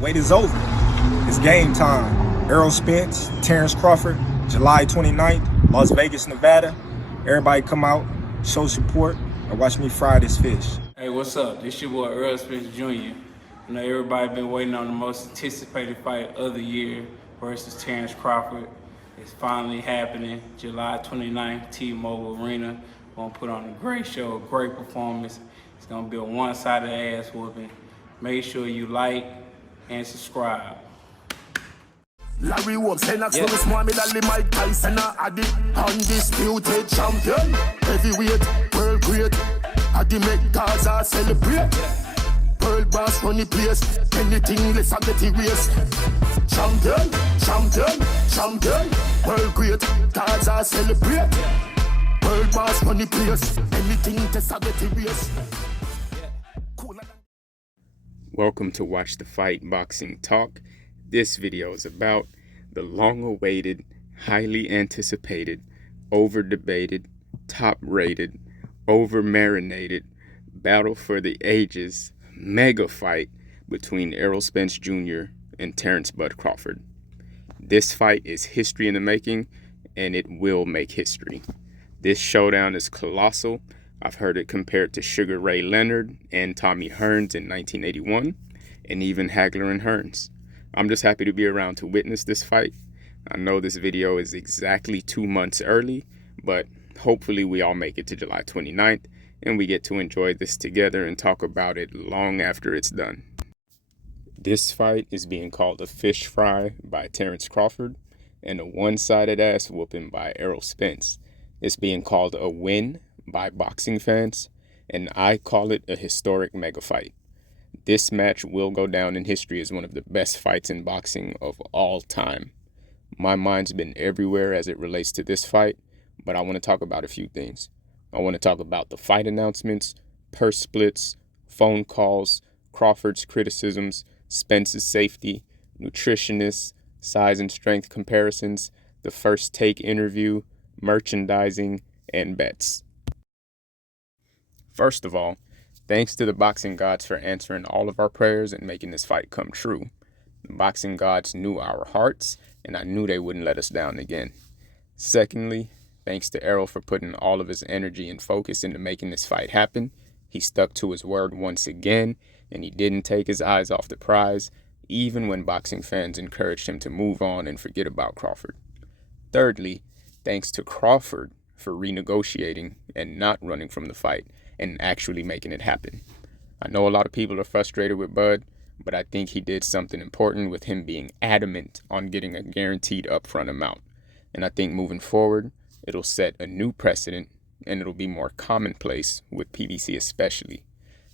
Wait is over. It's game time. Errol Spence, Terence Crawford, July 29th, Las Vegas, Nevada. Everybody come out, show support, and watch me fry this fish. Hey, what's up? This your boy Errol Spence Jr. You know, everybody been waiting on the most anticipated fight of the year versus Terence Crawford. It's finally happening, July 29th, T-Mobile Arena. Gonna put on a great show, a great performance. It's gonna be a one-sided ass whooping. Make sure you like and subscribe. Larry Woods, Lennox, Lewis, Muhammad Ali, Mike Tyson, Adi, undisputed champion, heavyweight, world great, Adi make Gaza celebrate, world boss run the place, anything less I get erased. Champion, champion, champion, world great, Gaza celebrate, world boss run the place, anything less I get erased. Welcome to Watch the Fight Boxing Talk. This video is about the long-awaited, highly anticipated, over-debated, top-rated, over-marinated battle for the ages mega fight between Errol Spence Jr. and Terence "Bud" Crawford. This fight is history in the making, and it will make history. This showdown is colossal. I've heard it compared to Sugar Ray Leonard and Tommy Hearns in 1981, and even Hagler and Hearns. I'm just happy to be around to witness this fight. I know this video is exactly 2 months early, but hopefully we all make it to July 29th and we get to enjoy this together and talk about it long after it's done. This fight is being called a fish fry by Terence Crawford and a one-sided ass whooping by Errol Spence. It's being called a win by boxing fans, and I call it a historic mega fight. This match will go down in history as one of the best fights in boxing of all time. My mind's been everywhere as it relates to this fight, but I want to talk about a few things. I want to talk about the fight announcements, purse splits, phone calls, Crawford's criticisms, Spence's safety, nutritionists, size and strength comparisons, the first take interview, merchandising, and bets. First of all, thanks to the boxing gods for answering all of our prayers and making this fight come true. The boxing gods knew our hearts, and I knew they wouldn't let us down again. Secondly, thanks to Errol for putting all of his energy and focus into making this fight happen. He stuck to his word once again, and he didn't take his eyes off the prize, even when boxing fans encouraged him to move on and forget about Crawford. Thirdly, thanks to Crawford for renegotiating and not running from the fight and actually making it happen. I know a lot of people are frustrated with Bud, but I think he did something important with him being adamant on getting a guaranteed upfront amount. And I think moving forward, it'll set a new precedent and it'll be more commonplace with PBC especially.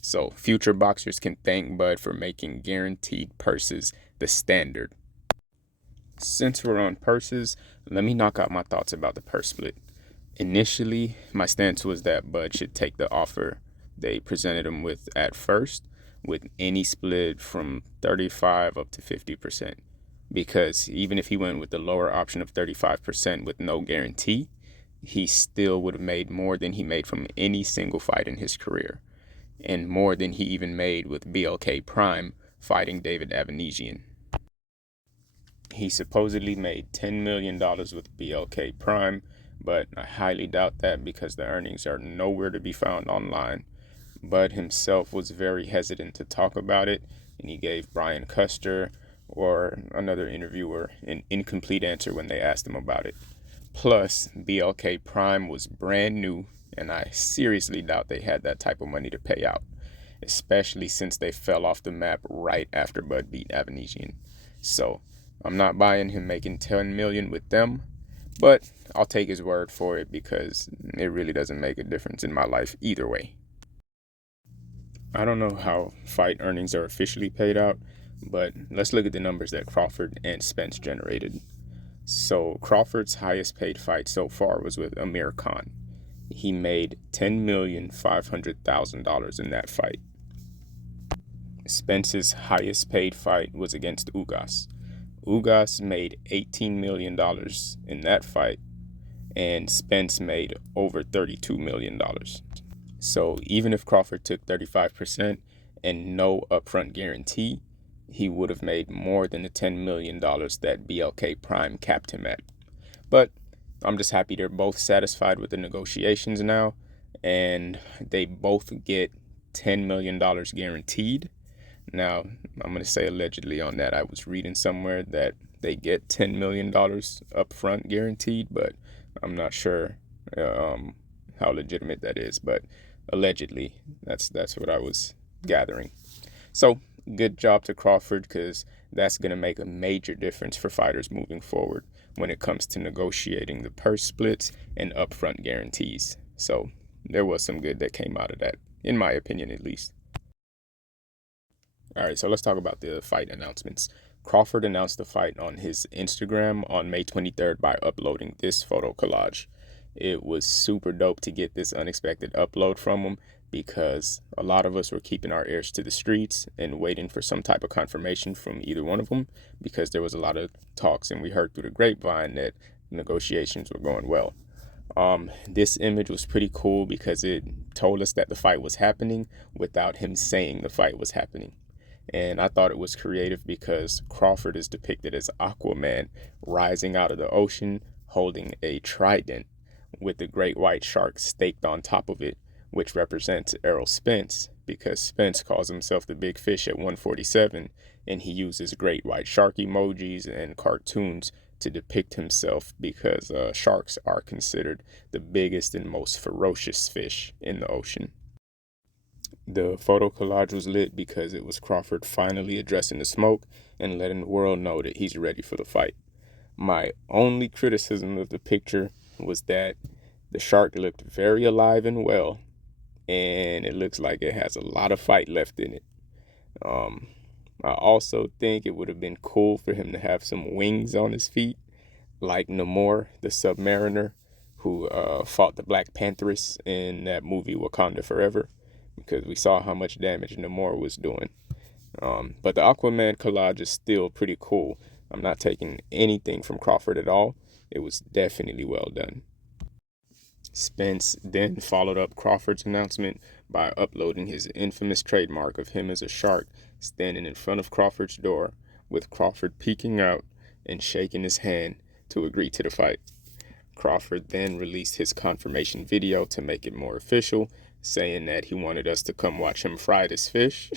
So future boxers can thank Bud for making guaranteed purses the standard. Since we're on purses, let me knock out my thoughts about the purse split. Initially, my stance was that Bud should take the offer they presented him with at first, with any split from 35 up to 50%. Because even if he went with the lower option of 35% with no guarantee, he still would have made more than he made from any single fight in his career, and more than he even made with BLK Prime fighting David Avanesian. He supposedly made $10 million with BLK Prime, but I highly doubt that because the earnings are nowhere to be found online. Bud himself was very hesitant to talk about it, and he gave Brian Custer or another interviewer an incomplete answer when they asked him about it. Plus, BLK Prime was brand new, and I seriously doubt they had that type of money to pay out, especially since they fell off the map right after Bud beat Avanesian. So, I'm not buying him making $10 million with them, but I'll take his word for it because it really doesn't make a difference in my life either way. I don't know how fight earnings are officially paid out, but let's look at the numbers that Crawford and Spence generated. So Crawford's highest paid fight so far was with Amir Khan. He made $10,500,000 in that fight. Spence's highest paid fight was against Ugas. Ugas made $18 million in that fight, and Spence made over $32 million. So even if Crawford took 35% and no upfront guarantee, he would have made more than the $10 million that BLK Prime capped him at. But I'm just happy they're both satisfied with the negotiations now, and they both get $10 million guaranteed. Now, I'm going to say allegedly on that. I was reading somewhere that they get $10 million upfront guaranteed, but I'm not sure how legitimate that is. But allegedly, that's what I was gathering. So good job to Crawford, because that's going to make a major difference for fighters moving forward when it comes to negotiating the purse splits and upfront guarantees. So there was some good that came out of that, in my opinion at least. All right, so let's talk about the fight announcements. Crawford announced the fight on his Instagram on May 23rd by uploading this photo collage. It was super dope to get this unexpected upload from him, because a lot of us were keeping our ears to the streets and waiting for some type of confirmation from either one of them, because there was a lot of talks and we heard through the grapevine that negotiations were going well. This image was pretty cool because it told us that the fight was happening without him saying the fight was happening. And I thought it was creative because Crawford is depicted as Aquaman rising out of the ocean holding a trident with the great white shark staked on top of it, which represents Errol Spence, because Spence calls himself the big fish at 147, and he uses great white shark emojis and cartoons to depict himself, because sharks are considered the biggest and most ferocious fish in the ocean. The photo collage was lit because it was Crawford finally addressing the smoke and letting the world know that he's ready for the fight. My only criticism of the picture was that the shark looked very alive and well, and it looks like it has a lot of fight left in it. I also think it would have been cool for him to have some wings on his feet, like Namor, the Submariner, who fought the Black Pantheress in that movie Wakanda Forever, because we saw how much damage Namor was doing. But the Aquaman collage is still pretty cool. I'm not taking anything from Crawford at all. It was definitely well done. Spence then followed up Crawford's announcement by uploading his infamous trademark of him as a shark standing in front of Crawford's door, with Crawford peeking out and shaking his hand to agree to the fight. Crawford then released his confirmation video to make it more official, saying that he wanted us to come watch him fry this fish.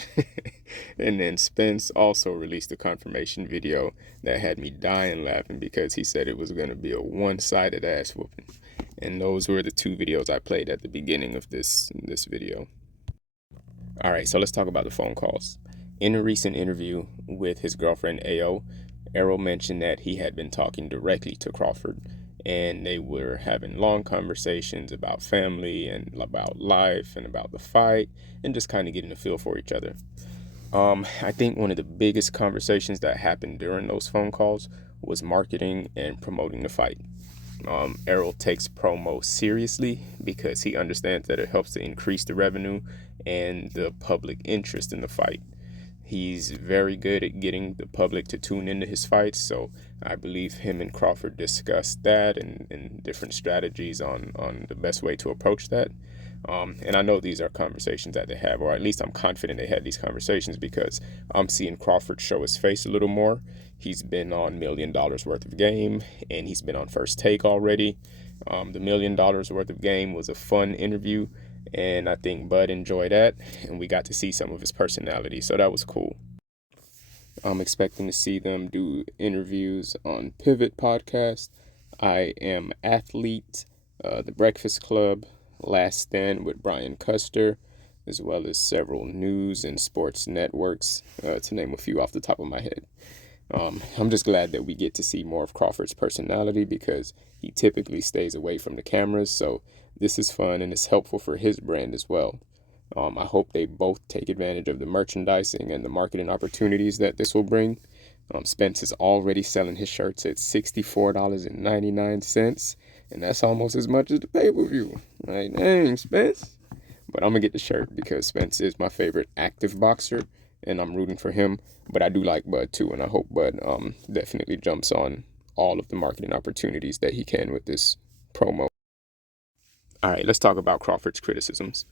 And then Spence also released a confirmation video that had me dying laughing, because he said it was going to be a one-sided ass whooping. And those were the two videos I played at the beginning of this video. All right, so let's talk about the phone calls. In a recent interview with his girlfriend AO, Errol mentioned that he had been talking directly to Crawford, and they were having long conversations about family and about life and about the fight, and just kind of getting a feel for each other. I think one of the biggest conversations that happened during those phone calls was marketing and promoting the fight. Errol takes promo seriously because he understands that it helps to increase the revenue and the public interest in the fight. He's very good at getting the public to tune into his fights, so I believe him and Crawford discussed that and different strategies on the best way to approach that. And I know these are conversations that they have, or at least I'm confident they had these conversations, because I'm seeing Crawford show his face a little more. He's been on $1 Million Worth of Game, and he's been on First Take already. The $1 Million Worth of Game was a fun interview, and I think Bud enjoyed that, and we got to see some of his personality, so that was cool. I'm expecting to see them do interviews on Pivot Podcast, I Am Athlete, The Breakfast Club, Last Stand with Brian Custer, as well as several news and sports networks, to name a few off the top of my head. I'm just glad that we get to see more of Crawford's personality, because he typically stays away from the cameras, so this is fun and it's helpful for his brand as well. I hope they both take advantage of the merchandising and the marketing opportunities that this will bring. Spence is already selling his shirts at $64.99, and that's almost as much as the pay-per-view. Like, dang, Spence. But I'm going to get the shirt because Spence is my favorite active boxer, and I'm rooting for him. But I do like Bud too, and I hope Bud definitely jumps on all of the marketing opportunities that he can with this promo. All right, let's talk about Crawford's criticisms.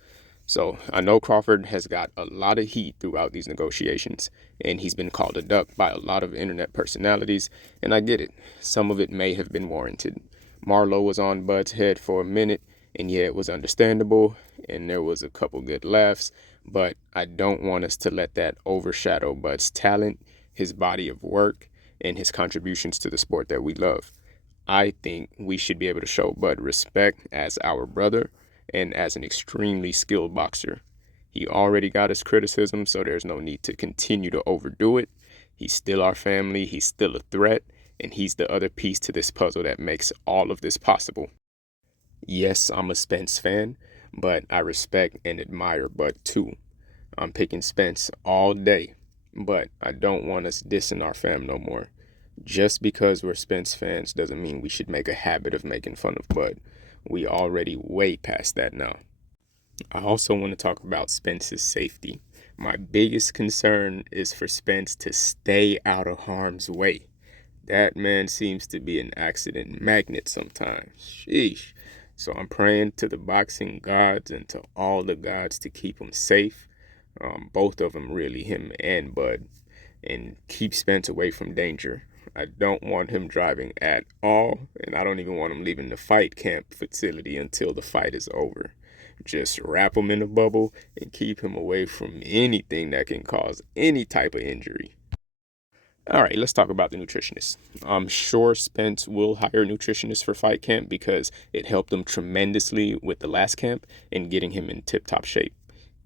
So I know Crawford has got a lot of heat throughout these negotiations, and he's been called a duck by a lot of internet personalities, and I get it. Some of it may have been warranted. Marlowe was on Bud's head for a minute, and yeah, it was understandable, and there was a couple good laughs, but I don't want us to let that overshadow Bud's talent, his body of work, and his contributions to the sport that we love. I think we should be able to show Bud respect as our brother and as an extremely skilled boxer. He already got his criticism, so there's no need to continue to overdo it. He's still our family, he's still a threat, and he's the other piece to this puzzle that makes all of this possible. Yes, I'm a Spence fan, but I respect and admire Bud too. I'm picking Spence all day, but I don't want us dissing our fam no more. Just because we're Spence fans doesn't mean we should make a habit of making fun of Bud. We already way past that now. I also want to talk about Spence's safety. My biggest concern is for Spence to stay out of harm's way. That man seems to be an accident magnet sometimes. Sheesh. So I'm praying to the boxing gods and to all the gods to keep him safe. Both of them really, him and Bud. And keep Spence away from danger. I don't want him driving at all, and I don't even want him leaving the fight camp facility until the fight is over. Just wrap him in a bubble and keep him away from anything that can cause any type of injury. All right, let's talk about the nutritionist. I'm sure Spence will hire a nutritionist for fight camp because it helped him tremendously with the last camp and getting him in tip-top shape.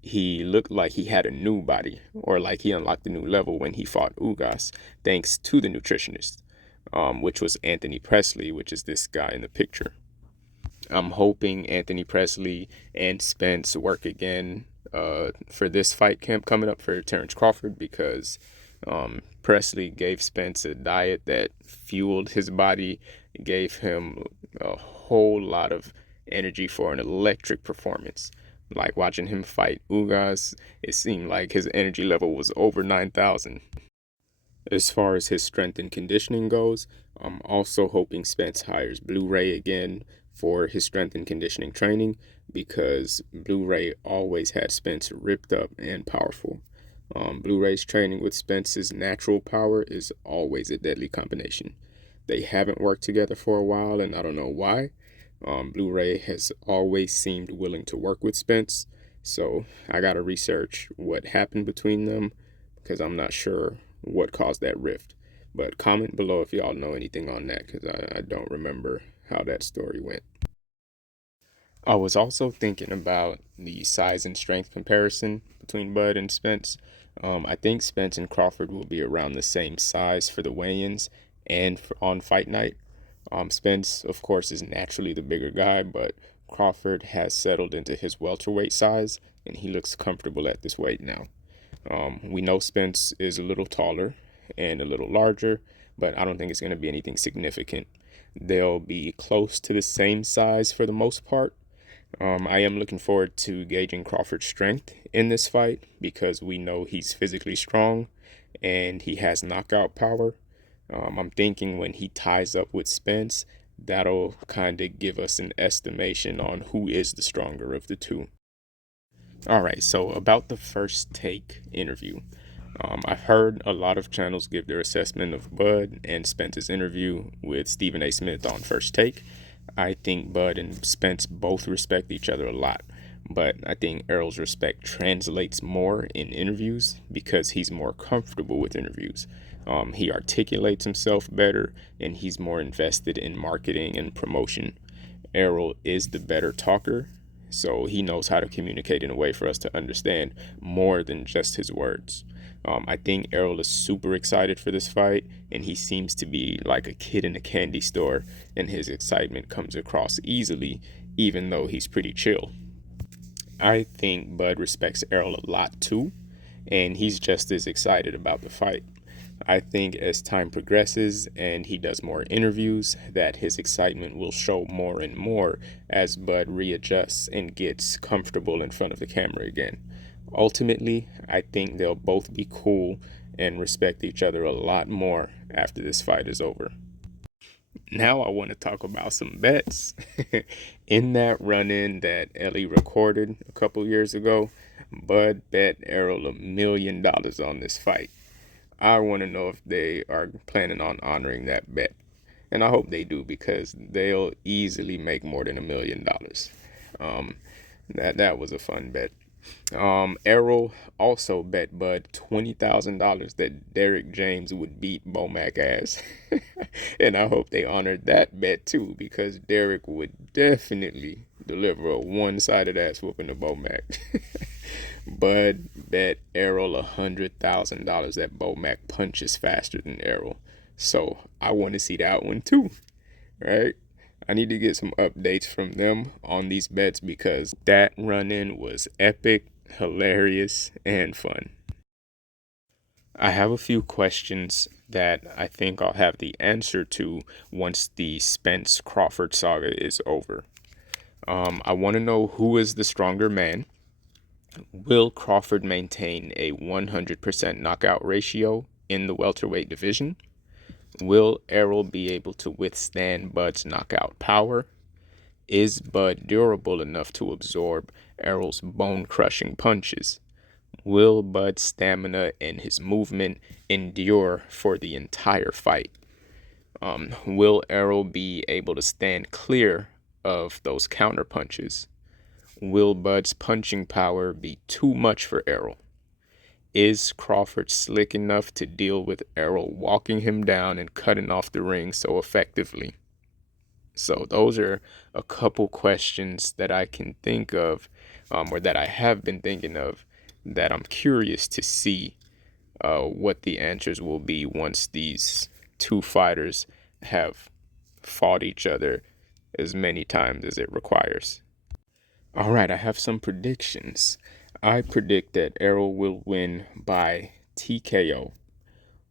He looked like he had a new body, or like he unlocked a new level when he fought Ugas, thanks to the nutritionist, which was Anthony Presley, which is this guy in the picture. I'm hoping Anthony Presley and Spence work again for this fight camp coming up for Terence Crawford, because Presley gave Spence a diet that fueled his body, gave him a whole lot of energy for an electric performance. Like watching him fight Ugas, it seemed like his energy level was over 9,000. As far as his strength and conditioning goes, I'm also hoping Spence hires Blu-ray again for his strength and conditioning training, because Blu-ray always had Spence ripped up and powerful. Blu-ray's training with Spence's natural power is always a deadly combination. They haven't worked together for a while, and I don't know why. Blu-ray has always seemed willing to work with Spence, so I gotta research what happened between them, because I'm not sure what caused that rift. But comment below if y'all know anything on that, because I don't remember how that story went. I was also thinking about the size and strength comparison between Bud and Spence. I think Spence and Crawford will be around the same size for the weigh-ins and on fight night. Spence, of course, is naturally the bigger guy, but Crawford has settled into his welterweight size, and he looks comfortable at this weight now. We know Spence is a little taller and a little larger, but I don't think it's going to be anything significant. They'll be close to the same size for the most part. I am looking forward to gauging Crawford's strength in this fight, because we know he's physically strong and he has knockout power. I'm thinking when he ties up with Spence, that'll kind of give us an estimation on who is the stronger of the two. All right, so about the First Take interview. I've heard a lot of channels give their assessment of Bud and Spence's interview with Stephen A. Smith on First Take. I think Bud and Spence both respect each other a lot, but I think Errol's respect translates more in interviews because he's more comfortable with interviews. He articulates himself better, and he's more invested in marketing and promotion. Errol is the better talker, so he knows how to communicate in a way for us to understand more than just his words. I think Errol is super excited for this fight, and he seems to be like a kid in a candy store, and his excitement comes across easily, even though he's pretty chill. I think Bud respects Errol a lot too, and he's just as excited about the fight. I think as time progresses and he does more interviews, that his excitement will show more and more as Bud readjusts and gets comfortable in front of the camera again. Ultimately, I think they'll both be cool and respect each other a lot more after this fight is over. Now I want to talk about some bets. In that run-in that Ellie recorded a couple years ago, Bud bet Errol $1 million on this fight. I want to know if they are planning on honoring that bet. And I hope they do, because they'll easily make more than $1 million. That was a fun bet. Errol also bet Bud $20,000 that Derrick James would beat Bomac ass. And I hope they honored that bet too, because Derrick would definitely deliver a one-sided ass whooping to Bomac. Bud bet Errol $100,000 that Bomac punches faster than Errol. So I want to see that one too, right? I need to get some updates from them on these bets, because that run-in was epic, hilarious, and fun. I have a few questions that I think I'll have the answer to once the Spence Crawford saga is over. I want to know, who is the stronger man? Will Crawford maintain a 100% knockout ratio in the welterweight division? Will Errol be able to withstand Bud's knockout power? Is Bud durable enough to absorb Errol's bone-crushing punches? Will Bud's stamina and his movement endure for the entire fight? Will Errol be able to stand clear of those counter punches? Will Bud's punching power be too much for Errol? Is Crawford slick enough to deal with Errol walking him down and cutting off the ring so effectively? So those are a couple questions that I can think of, or that I have been thinking of, that I'm curious to see what the answers will be once these two fighters have fought each other as many times as it requires. All right, I have some predictions. I predict that Errol will win by TKO,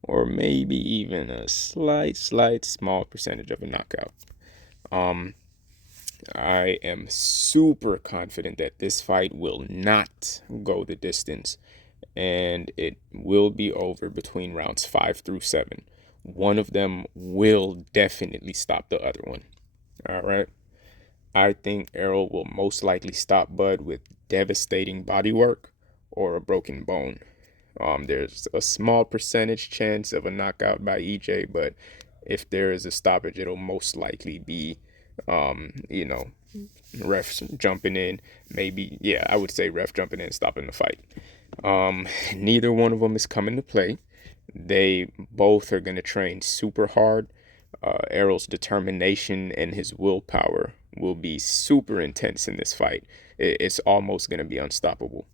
or maybe even a slight small percentage of a knockout. I am super confident that this fight will not go the distance, and it will be over between rounds 5 through 7. One of them will definitely stop the other one. All right. I think Errol will most likely stop Bud with devastating bodywork or a broken bone. There's a small percentage chance of a knockout by EJ, but if there is a stoppage, it'll most likely be, refs jumping in. Maybe, yeah, I would say ref jumping in, stopping the fight. Neither one of them is coming to play. They both are going to train super hard. Errol's determination and his willpower will be super intense in this fight. It's almost going to be unstoppable.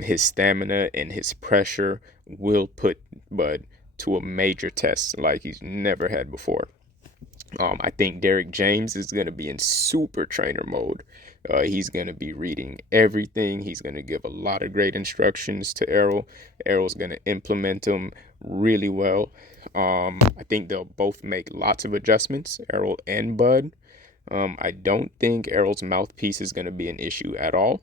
His stamina and his pressure will put Bud to a major test like he's never had before. I think Derrick James is going to be in super trainer mode. He's going to be reading everything. He's going to give a lot of great instructions to Errol. Errol's going to implement them really well. I think they'll both make lots of adjustments, Errol and Bud. I don't think Errol's mouthpiece is going to be an issue at all.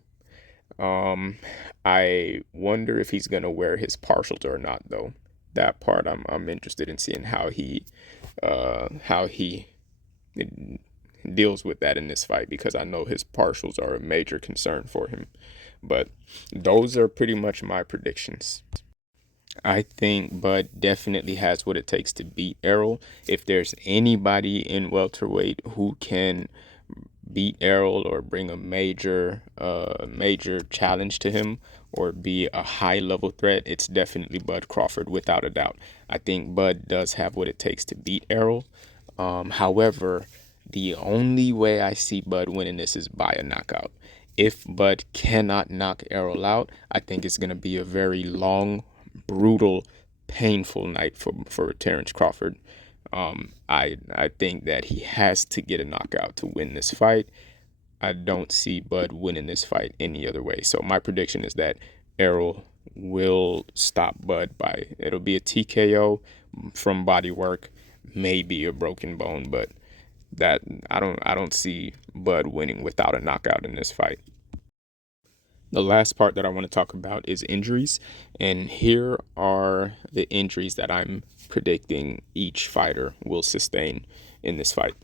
I wonder if he's going to wear his partials or not, though. That part I'm interested in seeing how he deals with that in this fight, because I know his partials are a major concern for him. But those are pretty much my predictions. I think Bud definitely has what it takes to beat Errol. If there's anybody in welterweight who can beat Errol or bring a major challenge to him or be a high-level threat, it's definitely Bud Crawford, without a doubt. I think Bud does have what it takes to beat Errol. However, the only way I see Bud winning this is by a knockout. If Bud cannot knock Errol out, I think it's going to be a very long, brutal, painful night for Terence Crawford. I think that he has to get a knockout to win this fight. I don't see Bud winning this fight any other way. So my prediction is that Errol will stop Bud it'll be a TKO from body work, maybe a broken bone, but that I don't see Bud winning without a knockout in this fight. The last part that I want to talk about is injuries, and here are the injuries that I'm predicting each fighter will sustain in this fight.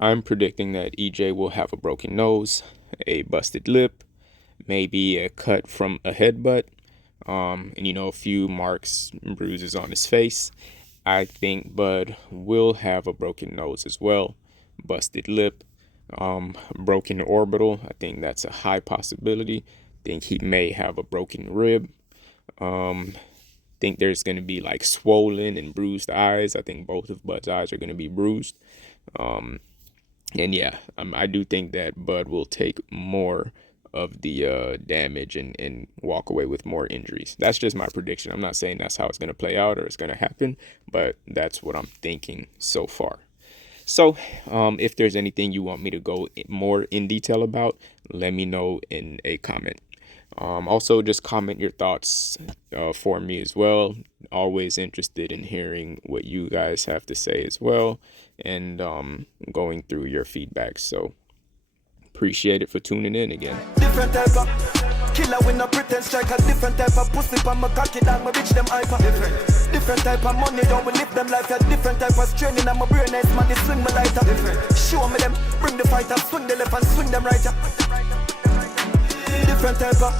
I'm predicting that EJ will have a broken nose, a busted lip, maybe a cut from a headbutt, and a few marks and bruises on his face. I think Bud will have a broken nose as well, busted lip, broken orbital. I think that's a high possibility. I think he may have a broken rib. Think there's going to be like swollen and bruised eyes. I think both of Bud's eyes are going to be bruised. I do think that Bud will take more of the damage and walk away with more injuries. That's just my prediction. I'm not saying that's how it's going to play out or it's going to happen, but that's what I'm thinking so far. So if there's anything you want me to go more in detail about, let me know in a comment. Also, just comment your thoughts for me as well. Always interested in hearing what you guys have to say as well, and going through your feedback. So appreciate it for tuning in again. Different type of killer with no pretend striker. Different type of pussy from my cocky down, my bitch them hyper. Different type of money, don't we live them life. Yeah. Different type of straining, I'm a brain ace man, they swing my lighter. Show me them, bring the fighter, swing the left and swing them right. Yeah. Different type of